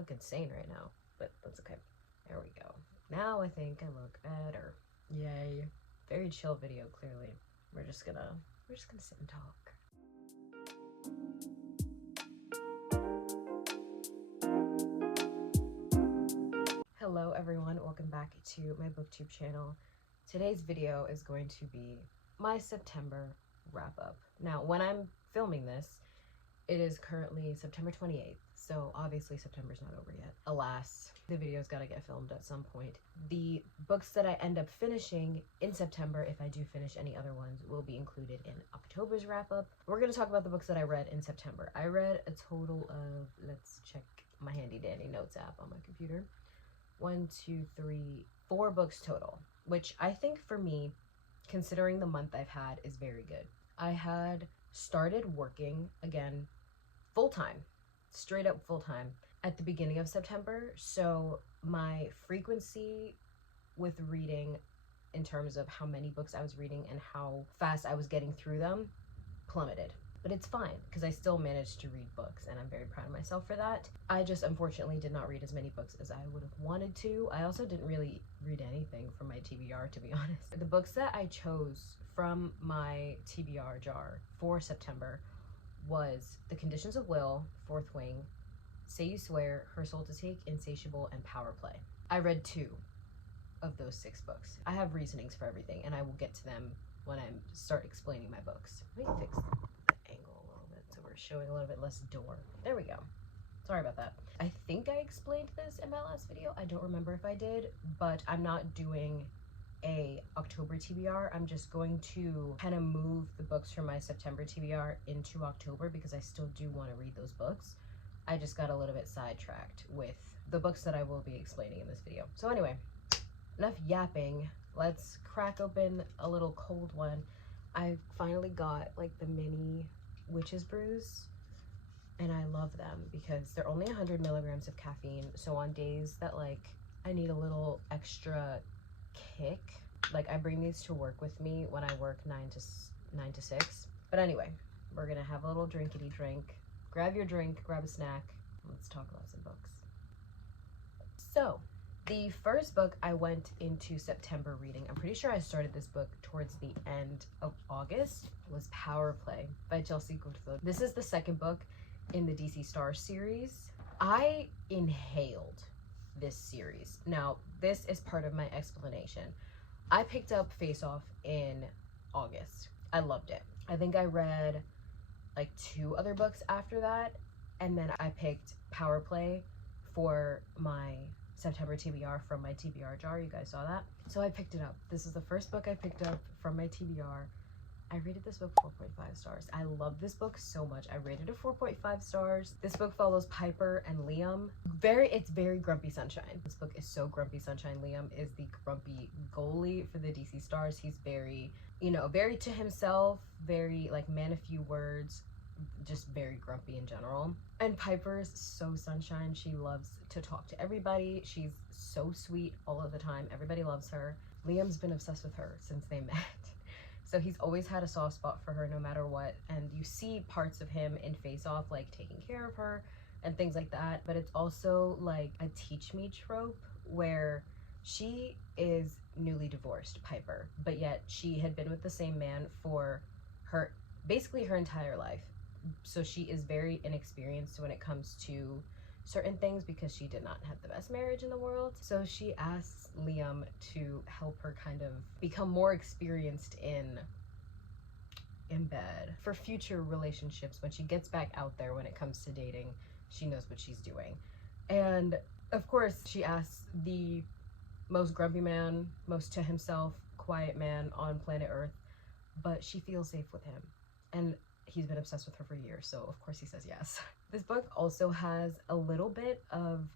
look insane right now, but that's okay. There we go. Now I think I look better. Yay. Very chill video, clearly. We're just gonna sit and talk. Hello everyone, welcome back to my booktube channel. Today's video is going to be my September wrap up. Now, when I'm filming this, it is currently September 28th, so obviously September's not over yet. Alas, the video's gotta get filmed at some point. The books that I end up finishing in September, if I do finish any other ones, will be included in October's wrap up. We're gonna talk about the books that I read in September. I read a total of, let's check my handy dandy notes app on my computer. 4 books total, which I think for me, considering the month I've had, is very good. I had started working again full-time, straight up full-time at the beginning of September, so my frequency with reading in terms of how many books I was reading and how fast I was getting through them plummeted. But it's fine because I still managed to read books and I'm very proud of myself for that. I just unfortunately did not read as many books as I would have wanted to. I also didn't really read anything from my TBR, to be honest. The books that I chose from my TBR jar for September was The Conditions of Will, Fourth Wing, Say You Swear, Her Soul to Take, Insatiable, and Power Play. I read 2 of those 6 books. I have reasonings for everything and I will get to them when I start explaining my books. Let me fix the angle a little bit so we're showing a little bit less door. There we go. Sorry about that. I think I explained this in my last video. I don't remember if I did, but I'm not doing a October TBR. I'm just going to kind of move the books from my September TBR into October because I still do want to read those books. I just got a little bit sidetracked with the books that I will be explaining in this video. So anyway, enough yapping. Let's crack open a little cold one. I finally got like the mini witch's brews and I love them because they're only 100 milligrams of caffeine. So on days that like I need a little extra kick, like I bring these to work with me when I work 9 to 6. But anyway, we're gonna have a little drinkity drink. Grab your drink, grab a snack. Let's talk about some books. So the first book I went into September reading, I'm pretty sure I started this book towards the end of August, was Power Play by Chelsea Goodfield. This is the second book in the DC Star series. I inhaled this series. Now, this is part of my explanation. I picked up Face Off in August. I loved it. I think I read like 2 other books after that, and then I picked Power Play for my September TBR from my TBR jar. You guys saw that? So I picked it up. This is the first book I picked up from my TBR. I rated this book 4.5 stars. I love this book so much. I rated it 4.5 stars. This book follows Piper and Liam. It's very Grumpy Sunshine. This book is so Grumpy Sunshine. Liam is the grumpy goalie for the DC Stars. He's very, very to himself, very like man of few words, just very grumpy in general. And Piper's so sunshine. She loves to talk to everybody. She's so sweet all of the time. Everybody loves her. Liam's been obsessed with her since they met. So he's always had a soft spot for her no matter what. And you see parts of him in Face Off, like taking care of her and things like that. But it's also like a teach me trope where she is newly divorced, Piper, but yet she had been with the same man for basically her entire life. So she is very inexperienced when it comes to certain things because she did not have the best marriage in the world. So she asks Liam to help her kind of become more experienced in bed for future relationships. When she gets back out there, when it comes to dating, she knows what she's doing. And of course she asks the most grumpy man, most to himself, quiet man on planet Earth, but she feels safe with him. And he's been obsessed with her for years, so of course he says yes. This book also has a little bit of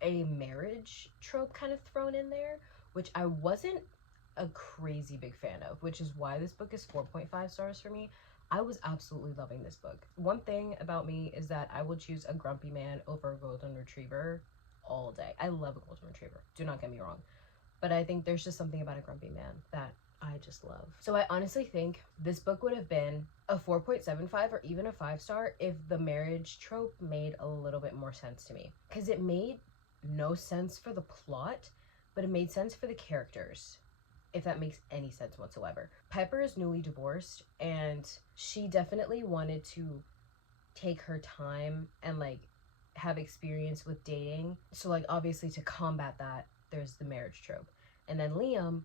a marriage trope kind of thrown in there, which I wasn't a crazy big fan of, which is why this book is 4.5 stars for me. I was absolutely loving this book. One thing about me is that I will choose a grumpy man over a golden retriever all day. I love a golden retriever, do not get me wrong, but I think there's just something about a grumpy man that I just love. So I honestly think this book would have been a 4.75 or even a 5-star if the marriage trope made a little bit more sense to me. Because it made no sense for the plot, but it made sense for the characters, if that makes any sense whatsoever. Piper is newly divorced, and she definitely wanted to take her time and like have experience with dating. So like obviously to combat that, there's the marriage trope. And then Liam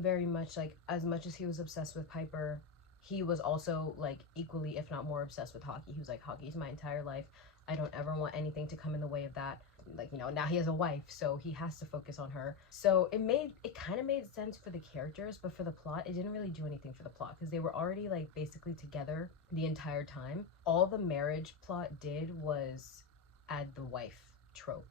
very much like, as much as he was obsessed with Piper, he was also like equally, if not more, obsessed with hockey. He was like, hockey's my entire life. I don't ever want anything to come in the way of that. Like, you know, now he has a wife, so he has to focus on her. So it kind of made sense for the characters, but for the plot, it didn't really do anything for the plot because they were already like basically together the entire time. All the marriage plot did was add the wife trope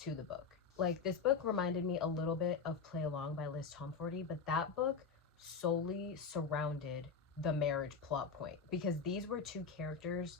to the book. Like, this book reminded me a little bit of Play Along by Liz Tomforty, but that book solely surrounded the marriage plot point because these were two characters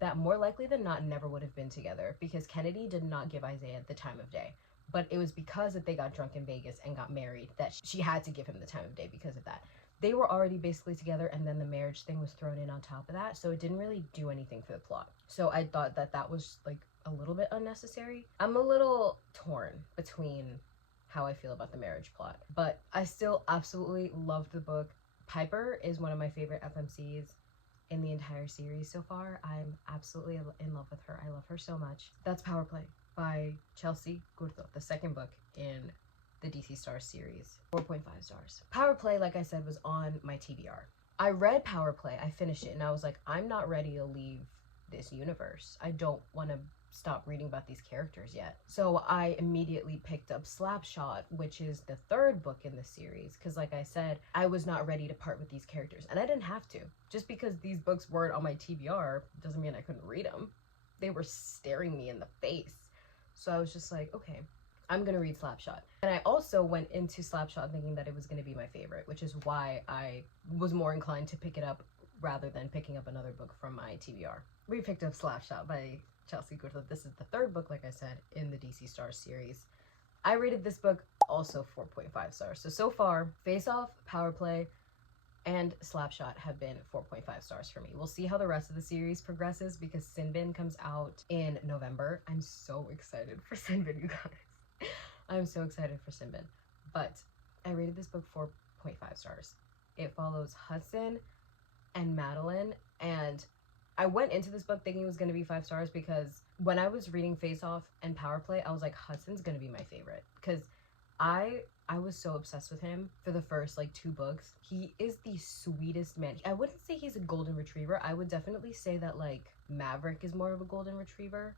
that more likely than not never would have been together because Kennedy did not give Isaiah the time of day. But it was because that they got drunk in Vegas and got married that she had to give him the time of day because of that. They were already basically together, and then the marriage thing was thrown in on top of that, so it didn't really do anything for the plot. So I thought that that was like a little bit unnecessary. I'm a little torn between how I feel about the marriage plot, but I still absolutely loved the book. Piper is one of my favorite FMCs in the entire series so far. I'm absolutely in love with her. I love her so much. That's Power Play by Chelsea Gurto, the second book in the DC Stars series. 4.5 stars. Power Play, like I said, was on my TBR. I read Power Play, I finished it, and I was like, I'm not ready to leave this universe. I don't want to stop reading about these characters yet. So I immediately picked up Slapshot, which is the third book in the series, because like I said, I was not ready to part with these characters, and I didn't have to. Just because these books weren't on my TBR doesn't mean I couldn't read them. They were staring me in the face. So I was just like, okay, I'm gonna read Slapshot. And I also went into Slapshot thinking that it was gonna be my favorite, which is why I was more inclined to pick it up rather than picking up another book from my TBR. We picked up Slapshot by Chelsea Gurto. This is the third book, like I said, in the DC Stars series. I rated this book also 4.5 stars. So far, Face Off, Power Play, and Slapshot have been 4.5 stars for me. We'll see how the rest of the series progresses because Sinbin comes out in November. I'm so excited for Sinbin, you guys. I'm so excited for Sinbin. But I rated this book 4.5 stars. It follows Hudson and Madeline, and I went into this book thinking it was going to be 5 stars because when I was reading Face Off and Power Play, I was like, Hudson's going to be my favorite because I was so obsessed with him for the first like 2 books. He is the sweetest man. I wouldn't say he's a golden retriever. I would definitely say that like Maverick is more of a golden retriever.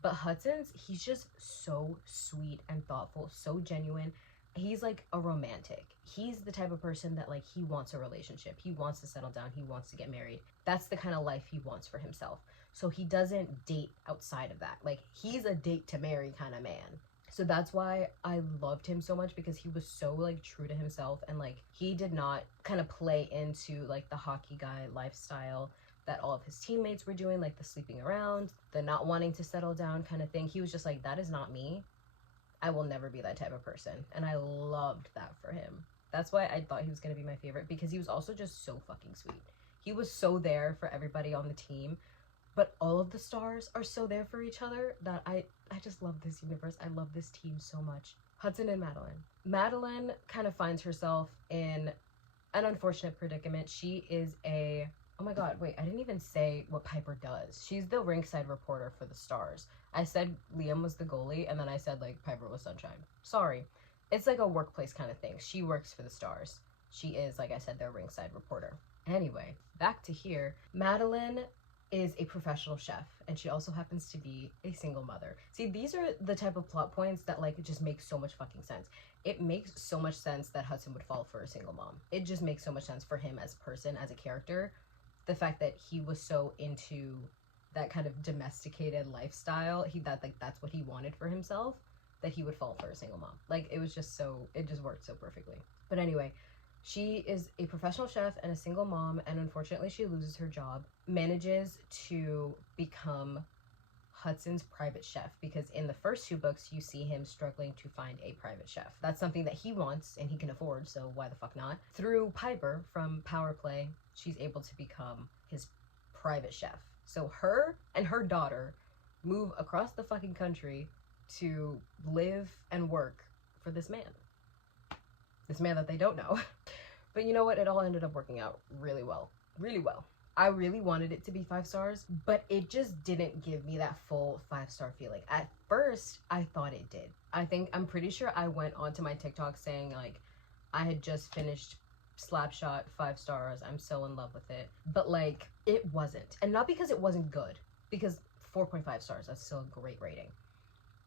But Hudson's, he's just so sweet and thoughtful, so genuine. He's like a romantic. He's the type of person that like he wants a relationship. He wants to settle down. He wants to get married. That's the kind of life he wants for himself. So he doesn't date outside of that. Like he's a date to marry kind of man. So that's why I loved him so much because he was so like true to himself and like he did not kind of play into like the hockey guy lifestyle that all of his teammates were doing, like the sleeping around, the not wanting to settle down kind of thing. He was just like, that is not me. I will never be that type of person. And I loved that for him. That's why I thought he was going to be my favorite because he was also just so fucking sweet. He was so there for everybody on the team, but all of the stars are so there for each other that I just love this universe. I love this team so much. Hudson and Madeline. Madeline kind of finds herself in an unfortunate predicament. She is a... Oh my god, wait, I didn't even say what Piper does. She's the rinkside reporter for the Stars. I said Liam was the goalie, and then I said, like, Piper was Sunshine. Sorry. It's like a workplace kind of thing. She works for the Stars. She is, like I said, their rinkside reporter. Anyway, back to here. Madeline is a professional chef, and she also happens to be a single mother. See, these are the type of plot points that, like, just make so much fucking sense. It makes so much sense that Hudson would fall for a single mom. It just makes so much sense for him as a person, as a character. The fact that he was so into that kind of domesticated lifestyle, that's what he wanted for himself, that he would fall for a single mom. Like, it was just so, it just worked so perfectly. But anyway, she is a professional chef and a single mom, and unfortunately she loses her job, manages to become Hudson's private chef, because in the first two books you see him struggling to find a private chef. That's something that he wants and he can afford, so why the fuck not? Through Piper from Power Play, she's able to become his private chef. So her and her daughter move across the fucking country to live and work for this man. This man that they don't know. But you know what? It all ended up working out really well. Really well. I really wanted it to be 5 stars, but it just didn't give me that full 5-star feeling. At first, I thought it did. I'm pretty sure I went onto my TikTok saying like, I had just finished Slapshot, 5 stars, I'm so in love with it. But like, it wasn't. And not because it wasn't good, because 4.5 stars, that's still a great rating.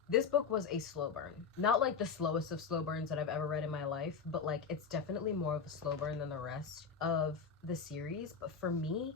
This book was a slow burn. Not like the slowest of slow burns that I've ever read in my life, but like it's definitely more of a slow burn than the rest of the series. But for me,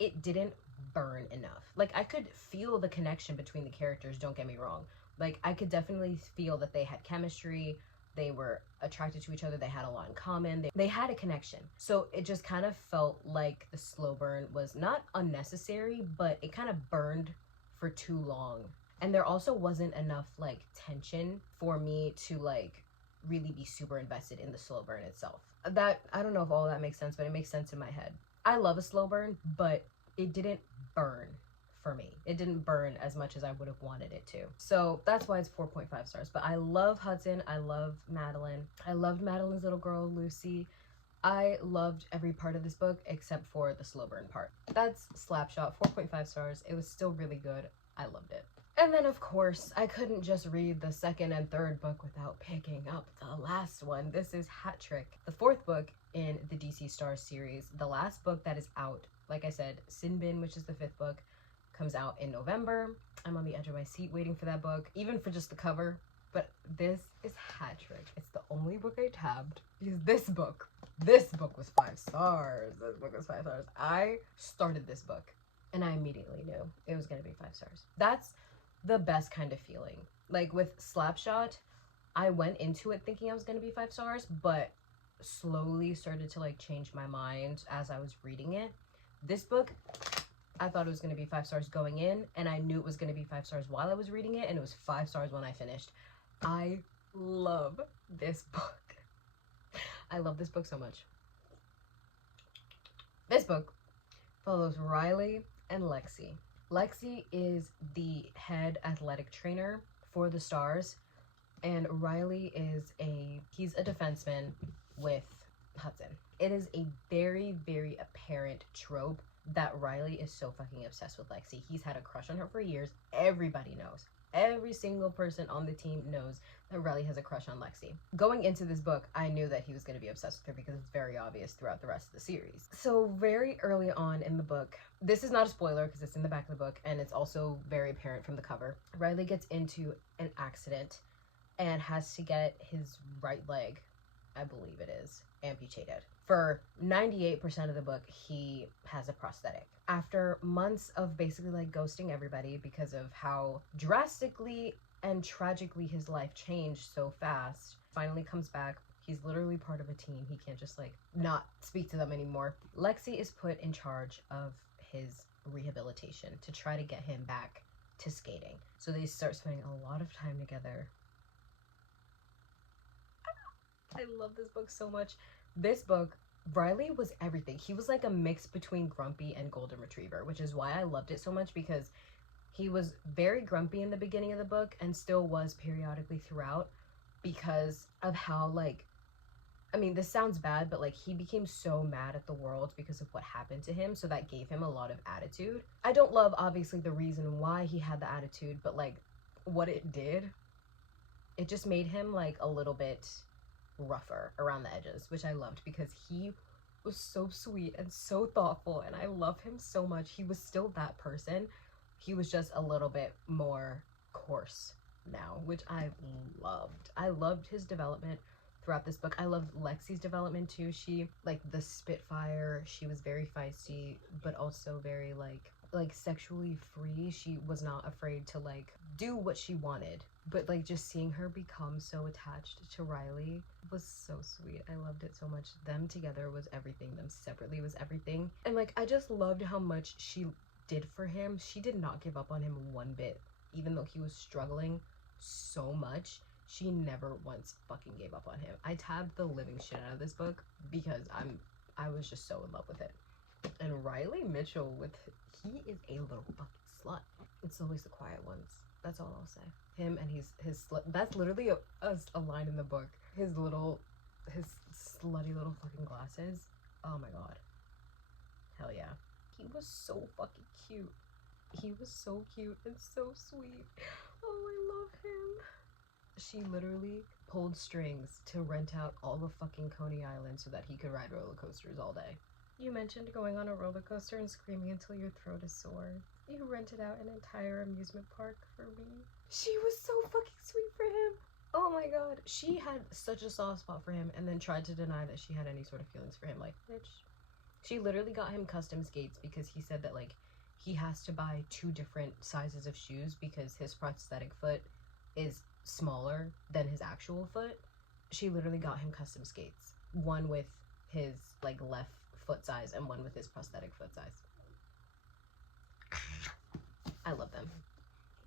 it didn't burn enough. Like I could feel the connection between the characters, don't get me wrong. Like I could definitely feel that they had chemistry, they were attracted to each other, they had a lot in common, they had a connection. So it just kind of felt like the slow burn was not unnecessary, but it kind of burned for too long. And there also wasn't enough like tension for me to like really be super invested in the slow burn itself. That, I don't know if all that makes sense, but it makes sense in my head. I love a slow burn, but it didn't burn for me. It didn't burn as much as I would have wanted it to. So that's why it's 4.5 stars. But I love Hudson. I love Madeline. I loved Madeline's little girl, Lucy. I loved every part of this book except for the slow burn part. That's Slapshot, 4.5 stars. It was still really good. I loved it. And then, of course, I couldn't just read the second and third book without picking up the last one. This is Hat Trick, the 4th book in the DC Stars series. The last book that is out, like I said, Sin Bin, which is the 5th book, comes out in November. I'm on the edge of my seat waiting for that book, even for just the cover. But this is Hat Trick. It's the only book I tabbed because this book was 5 stars. This book was 5 stars. I started this book and I immediately knew it was going to be 5 stars. That's the best kind of feeling. Like with Slapshot, I went into it thinking I was going to be 5 stars, but slowly started to like change my mind as I was reading it. This book, I thought it was going to be 5 stars going in, and I knew it was going to be 5 stars while I was reading it, and it was 5 stars when I finished. I love this book. I love this book so much. This book follows Riley and Lexi. Lexi is the head athletic trainer for the Stars, and Riley is he's a defenseman with Hudson. It is a very, very apparent trope that Riley is so fucking obsessed with Lexi. He's had a crush on her for years. Everybody knows. Every single person on the team knows that Riley has a crush on Lexi. Going into this book, I knew that he was going to be obsessed with her because it's very obvious throughout the rest of the series. So very early on in the book, this is not a spoiler because it's in the back of the book and it's also very apparent from the cover, Riley gets into an accident and has to get his right leg, I believe it is, amputated. For 98% of the book, he has a prosthetic. After months of basically like ghosting everybody because of how drastically and tragically his life changed so fast, finally comes back. He's literally part of a team. He can't just like not speak to them anymore. Lexi is put in charge of his rehabilitation to try to get him back to skating. So they start spending a lot of time together. I love this book so much. This book, Riley was everything. He was like a mix between Grumpy and Golden Retriever, which is why I loved it so much, because he was very grumpy in the beginning of the book and still was periodically throughout because of how like, I mean, this sounds bad, but like he became so mad at the world because of what happened to him. So that gave him a lot of attitude. I don't love obviously the reason why he had the attitude, but like what it did, it just made him like a little bit rougher around the edges, which I loved because he was so sweet and so thoughtful and I love him so much. He was still that person. He was just a little bit more coarse now, which I loved. I loved his development throughout this book. I loved Lexi's development too. She, like the Spitfire, she was very feisty, but also very like sexually free. She was not afraid to like do what she wanted. But like just seeing her become so attached to Riley was so sweet. I loved it so much. Them together was everything. Them separately was everything. And like I just loved how much she did for him, she did not give up on him one bit. Even though he was struggling so much, she never once fucking gave up on him. I tabbed the living shit out of this book because I was just so in love with it. And Riley Mitchell he is a little fucking slut. It's always the quiet ones. That's all I'll say. Him and his slut. That's literally a line in the book. His slutty little fucking glasses. Oh my god. Hell yeah. He was so fucking cute. He was so cute and so sweet. Oh, I love him. She literally pulled strings to rent out all of fucking Coney Island so that he could ride roller coasters all day. You mentioned going on a roller coaster and screaming until your throat is sore. You rented out an entire amusement park for me. She was so fucking sweet for him. Oh my god. She had such a soft spot for him and then tried to deny that she had any sort of feelings for him. Like, bitch. She literally got him custom skates because he said that, like, he has to buy 2 different sizes of shoes because his prosthetic foot is smaller than his actual foot. She literally got him custom skates. One with his, like, left foot size and one with his prosthetic foot size. I love them.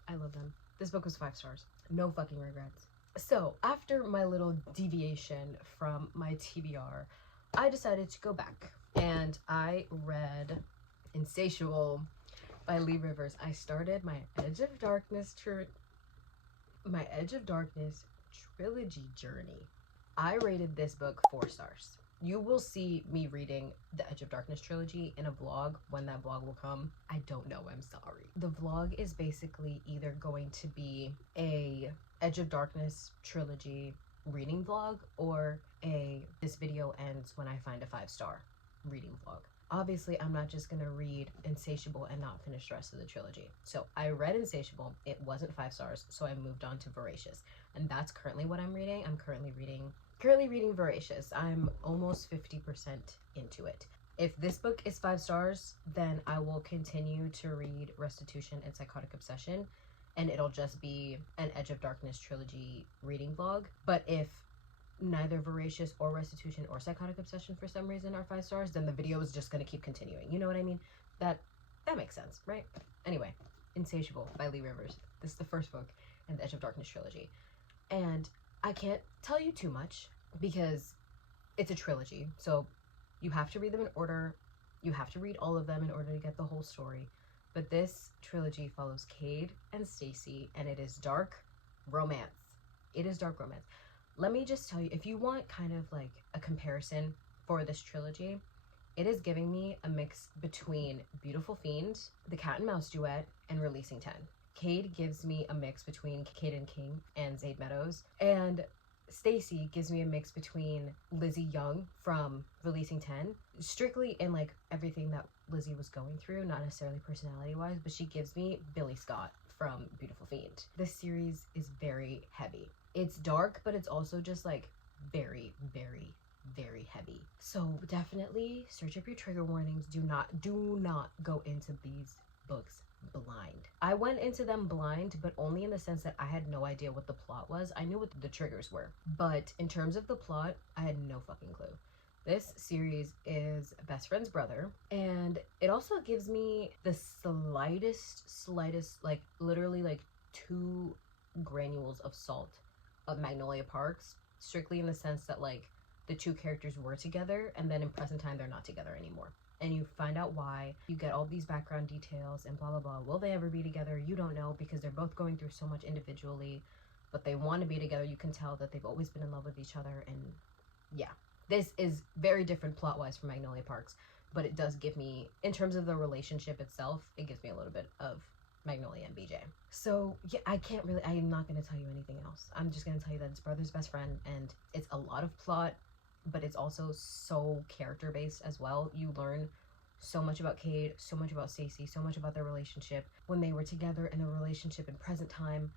I love them. This book was 5 stars. No fucking regrets. So, after my little deviation from my TBR, I decided to go back. And I read Insatiable by Lee Rivers. I started my Edge of Darkness trilogy journey. I rated this book 4 stars. You will see me reading the Edge of Darkness trilogy in a vlog when that vlog will come. I don't know, I'm sorry. The vlog is basically either going to be a Edge of Darkness trilogy reading vlog or this video ends when I find a 5-star reading vlog. Obviously, I'm not just gonna read Insatiable and not finish the rest of the trilogy. So I read Insatiable, it wasn't 5 stars, so I moved on to Voracious. And that's currently what I'm reading. I'm currently reading Voracious. I'm almost 50% into it. If this book is 5 stars, then I will continue to read Restitution and Psychotic Obsession, and it'll just be an Edge of Darkness trilogy reading vlog. But if neither Voracious or Restitution or Psychotic Obsession for some reason are 5 stars, then the video is just going to keep continuing. You know what I mean? That makes sense, right? Anyway, Insatiable by Lee Rivers. This is the first book in the Edge of Darkness trilogy. And I can't tell you too much because it's a trilogy. So you have to read them in order. You have to read all of them in order to get the whole story. But this trilogy follows Cade and Stacy, and it is dark romance. It is dark romance. Let me just tell you, if you want kind of like a comparison for this trilogy, it is giving me a mix between Beautiful Fiend, The Cat and Mouse Duet, and Releasing 10. Cade gives me a mix between Caden King and Zayd Meadows, and Stacy gives me a mix between Lizzie Young from Releasing 10, strictly in like everything that Lizzie was going through, not necessarily personality-wise, but she gives me Billy Scott from Beautiful Fiend. This series is very heavy. It's dark, but it's also just like very, very, very heavy. So definitely search up your trigger warnings. Do not go into these books blind. I went into them blind, but only in the sense that I had no idea what the plot was. I knew what the triggers were, but in terms of the plot, I had no fucking clue. This series is best friend's brother, and it also gives me the slightest, like literally like 2 granules of salt of Magnolia Parks, strictly in the sense that like the 2 characters were together and then in present time they're not together anymore. And you find out why. You get all these background details and blah blah blah. Will they ever be together? You don't know because they're both going through so much individually, but they want to be together. You can tell that they've always been in love with each other, and yeah. This is very different plot-wise from Magnolia Parks, but it does give me, in terms of the relationship itself, it gives me a little bit of Magnolia and BJ. So yeah, I'm not going to tell you anything else. I'm just going to tell you that it's brother's best friend, and it's a lot of plot, but it's also so character-based as well. You learn so much about Cade, so much about Stacy, so much about their relationship when they were together, and the relationship in present time.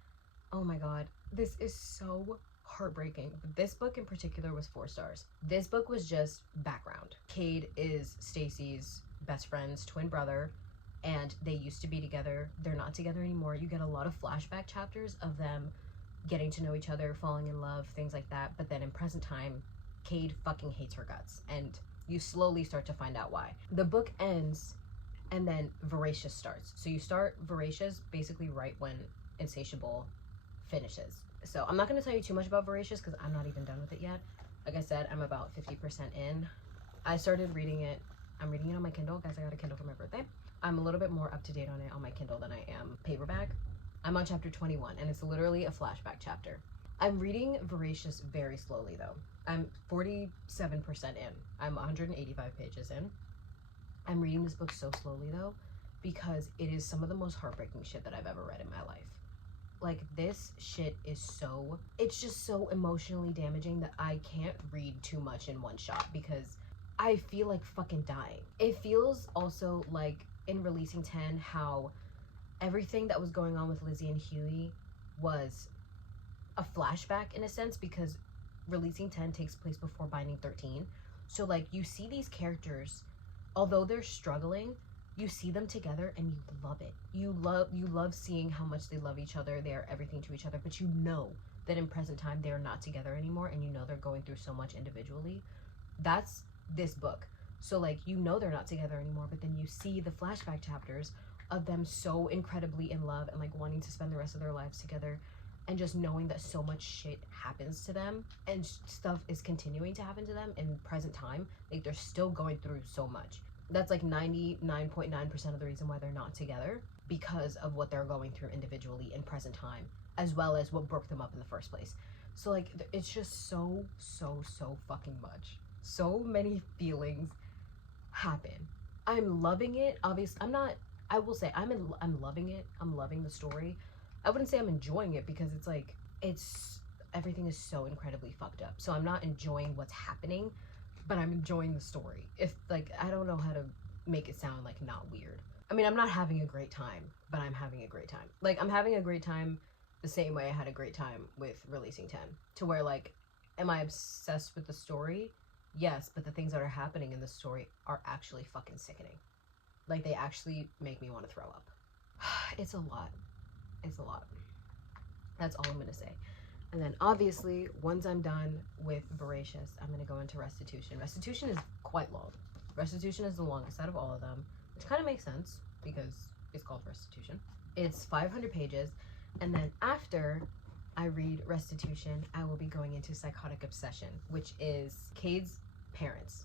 Oh my god, this is so heartbreaking. But this book in particular was 4 stars. This book was just background. Cade is Stacy's best friend's twin brother, and they used to be together. They're not together anymore. You get a lot of flashback chapters of them getting to know each other, falling in love, things like that. But then in present time, Cade fucking hates her guts, and you slowly start to find out why. The book ends and then Voracious starts. So you start Voracious basically right when Insatiable finishes. So I'm not going to tell you too much about Voracious because I'm not even done with it yet. Like I said, I'm about 50% in. I started reading it. I'm reading it on my Kindle. Guys, I got a Kindle for my birthday. I'm a little bit more up to date on it on my Kindle than I am paperback. I'm on chapter 21, and it's literally a flashback chapter. I'm reading Voracious very slowly, though. I'm 47% in. I'm 185 pages in. I'm reading this book so slowly, though, because it is some of the most heartbreaking shit that I've ever read in my life. Like, this shit is so... It's just so emotionally damaging that I can't read too much in one shot because I feel like fucking dying. It feels also like in Releasing 10 how everything that was going on with Lizzie and Huey was a flashback in a sense, because Releasing 10 takes place before Binding 13. So like you see these characters, although they're struggling, you see them together and you love it. You love seeing how much they love each other. They are everything to each other, but you know that in present time they are not together anymore, and you know they're going through so much individually. That's this book. So like you know they're not together anymore, but then you see the flashback chapters of them so incredibly in love and like wanting to spend the rest of their lives together, and just knowing that so much shit happens to them and stuff is continuing to happen to them in present time. Like they're still going through so much. That's like 99.9% of the reason why they're not together, because of what they're going through individually in present time, as well as what broke them up in the first place. So like it's just so fucking much. So many feelings happen. I'm loving it. Obviously, I will say I'm loving it. I'm loving the story. I wouldn't say I'm enjoying it because it's like everything is so incredibly fucked up. So I'm not enjoying what's happening, but I'm enjoying the story. If like I don't know how to make it sound like not weird. I mean, I'm not having a great time, but I'm having a great time. Like I'm having a great time the same way I had a great time with Releasing 10. To where like, am I obsessed with the story? Yes, but the things that are happening in the story are actually fucking sickening. Like they actually make me want to throw up. It's a lot. It's a lot. That's all I'm gonna say. And then obviously, once I'm done with Voracious, I'm gonna go into Restitution. Restitution is quite long. Restitution is the longest out of all of them, which kind of makes sense because it's called Restitution. It's 500 pages, and then after I read Restitution, I will be going into Psychotic Obsession, which is Cade's parents.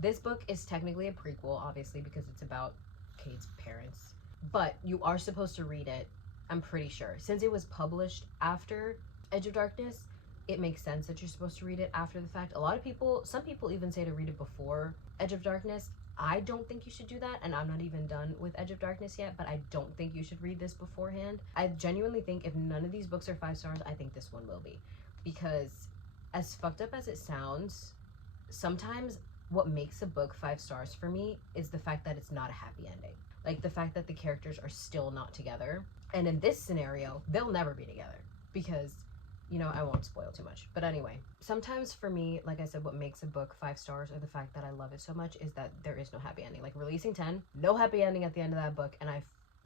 This book is technically a prequel, obviously, because it's about Cade's parents, but you are supposed to read it, I'm pretty sure. Since it was published after Edge of Darkness, it makes sense that you're supposed to read it after the fact. Some people even say to read it before Edge of Darkness. I don't think you should do that, and I'm not even done with Edge of Darkness yet, but I don't think you should read this beforehand. I genuinely think if none of these books are 5 stars, I think this one will be. Because as fucked up as it sounds, sometimes what makes a book 5 stars for me is the fact that it's not a happy ending. Like the fact that the characters are still not together. And in this scenario, they'll never be together because, you know, I won't spoil too much. But anyway, sometimes for me, like I said, what makes a book 5 stars or the fact that I love it so much is that there is no happy ending. Like Releasing 10, no happy ending at the end of that book, and I have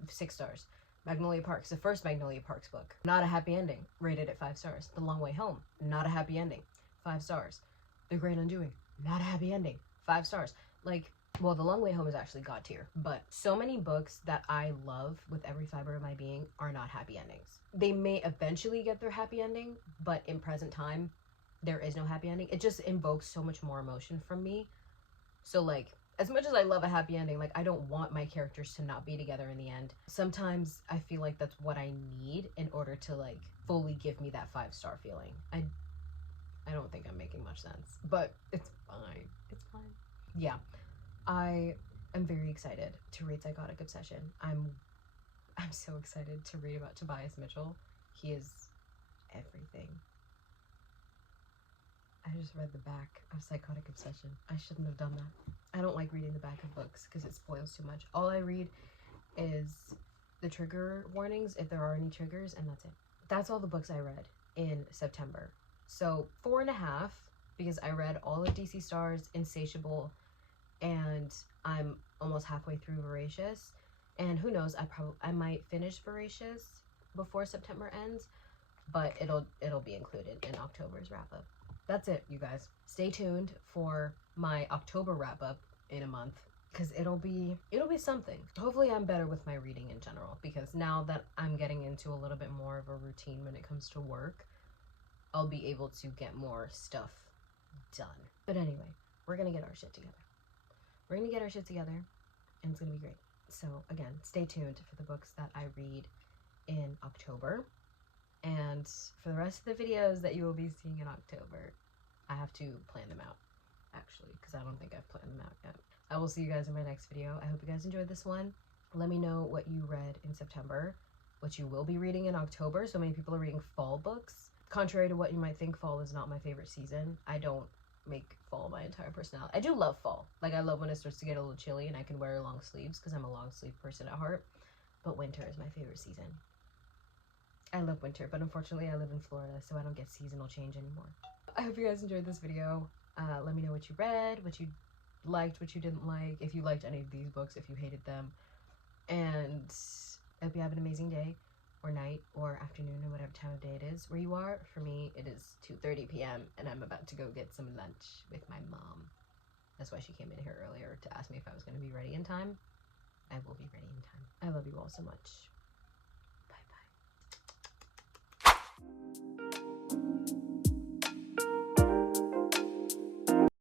6 stars. Magnolia Parks, the first Magnolia Parks book, not a happy ending, rated at 5 stars. The Long Way Home, not a happy ending, 5 stars. The Great Undoing, not a happy ending, 5 stars. Like, well, The Long Way Home is actually God tier, but so many books that I love with every fiber of my being are not happy endings. They may eventually get their happy ending, but in present time, there is no happy ending. It just invokes so much more emotion from me. So like, as much as I love a happy ending, like I don't want my characters to not be together in the end. Sometimes I feel like that's what I need in order to like fully give me that 5-star feeling. I don't think I'm making much sense, but it's fine. It's fine. Yeah. I am very excited to read Psychotic Obsession. I'm so excited to read about Tobias Mitchell. He is everything. I just read the back of Psychotic Obsession. I shouldn't have done that. I don't like reading the back of books because it spoils too much. All I read is the trigger warnings, if there are any triggers, and that's it. That's all the books I read in September. So 4.5, because I read all of DC Star's Insatiable, and I'm almost halfway through Voracious, and who knows, I might finish Voracious before September ends, but it'll be included in October's wrap up. That's it, you guys. Stay tuned for my October wrap up in a month. because it'll be something. Hopefully I'm better with my reading in general, because now that I'm getting into a little bit more of a routine when it comes to work, I'll be able to get more stuff done. But anyway, we're gonna get our shit together. We're gonna get our shit together, and it's gonna be great. So again, stay tuned for the books that I read in October. And for the rest of the videos that you will be seeing in October, I have to plan them out, actually, because I don't think I've planned them out yet. I will see you guys in my next video. I hope you guys enjoyed this one. Let me know what you read in September, what you will be reading in October. So many people are reading fall books. Contrary to what you might think, fall is not my favorite season. I don't make fall my entire personality. I do love fall. Like, I love when it starts to get a little chilly and I can wear long sleeves because I'm a long sleeve person at heart. But winter is my favorite season. I love winter, but unfortunately I live in Florida, so I don't get seasonal change anymore. I hope you guys enjoyed this video. Let me know what you read, what you liked, what you didn't like, if you liked any of these books, if you hated them. And I hope you have an amazing day, or night, or afternoon, or whatever time of day it is where you are. For me, it is 2:30 p.m. and I'm about to go get some lunch with my mom. That's why she came in here earlier, to ask me if I was going to be ready in time. I will be ready in time. I love you all so much.